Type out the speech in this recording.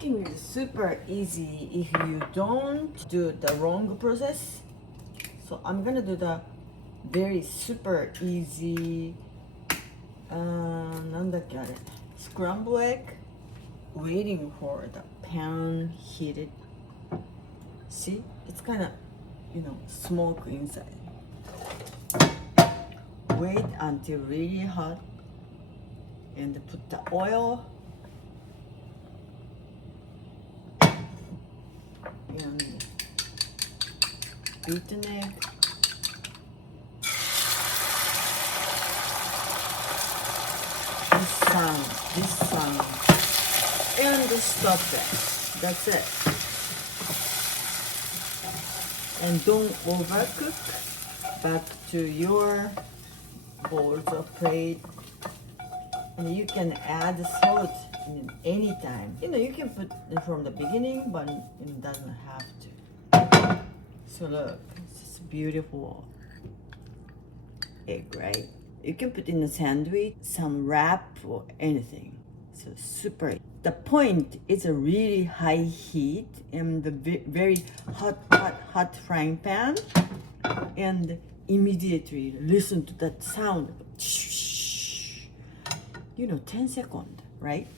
Cooking is super easy if you don't do the wrong process. So I'm gonna do the very super easy なんだっけあれ scrambled egg, waiting for the pan heated. See, it's kind of, you know, smoke inside. Wait until really hot and put the oil and beaten egg. This sound, and stop that. That's it. And don't overcook. Back to your bowls or plate. And you can add salt in any time. You know, you can put it from the beginning, but it doesn't have to. So look, it's beautiful egg, right? You can put in a sandwich, some wrap, or anything. So super. The point is a really high heat and the very hot frying pan, and immediately listen to that sound. You know, 10 seconds, right?